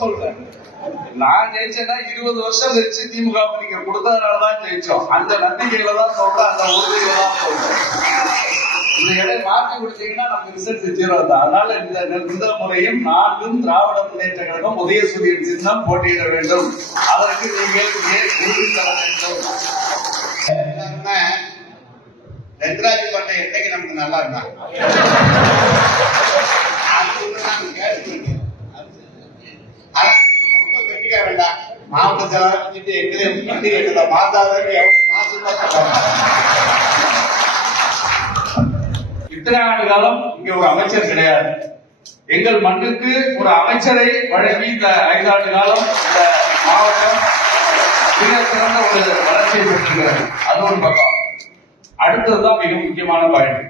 சொல்றேன், நான் ஜெயிச்சேன்னா 20 வருஷம் கழிச்சு திமுக நீங்க கொடுத்ததுனாலதான் ஜெயிச்சோம். அந்த நம்பிக்கையில தான் சொல்றேன், அந்த உறுதியில தான் சொல்றேன். இந்த இடையை மாற்றி கொடுத்தீங்கன்னா நமக்கு ரிசல்ட் ஜீரோ தான். அதனால இந்த முறையும் நான்கும் திராவிட முன்னேற்ற கழகம் உதயசூரியன் சின்னம் போட்டியிட வேண்டும். அதற்கு நீங்கள் உறுதி தர வேண்டும். ரெங்கராஜ் பண்ண என்னைக்கு நமக்கு நல்லா இருந்தாங்க. ரொம்ப கட்டிக்க வேண்டாம். மாவட்ட செயலாளர் எங்களை மாதாவே இத்தனை ஆண்டு காலம் இங்க ஒரு அமைச்சர் கிடையாது. எங்கள் மண்ணுக்கு ஒரு அமைச்சரை வழங்கி இந்த 5 ஆண்டு காலம் இந்த மாவட்டம் மிக சிறந்த ஒரு வளர்ச்சியை பெற்றிருக்கிறது. அது ஒரு பக்கம். அடுத்ததுதான் மிக முக்கியமான பாயிண்ட்.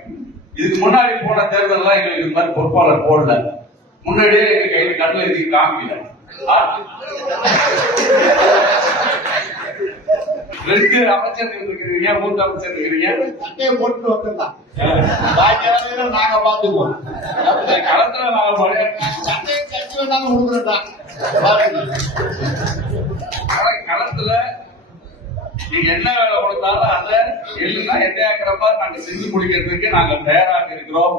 இதுக்கு முன்னாடி போன தேர்தல் எங்களுக்கு இந்த மாதிரி பொறுப்பாளர் போடல. முன்னாடியே எங்க கையில் கண்ணில் எழுதி காமிக்கல. 2 அமைச்சர்கள் இருக்கிறீங்க, 3 அமைச்சர் இருக்கிறீங்க. சட்டையை போட்டு வந்துடலாம். நாங்க பாத்துக்குவோம். களத்துல நாங்க சட்டையை கட்டி வந்தாங்க கொடுக்குறதா. களத்துல நீங்க என்ன வேலை கொடுத்தாலும் அதை எல்லாம் எட்டையாக்கிற மாதிரி நாங்க செஞ்சு முடிக்கிறதுக்கு நாங்க தயாராக இருக்கிறோம்.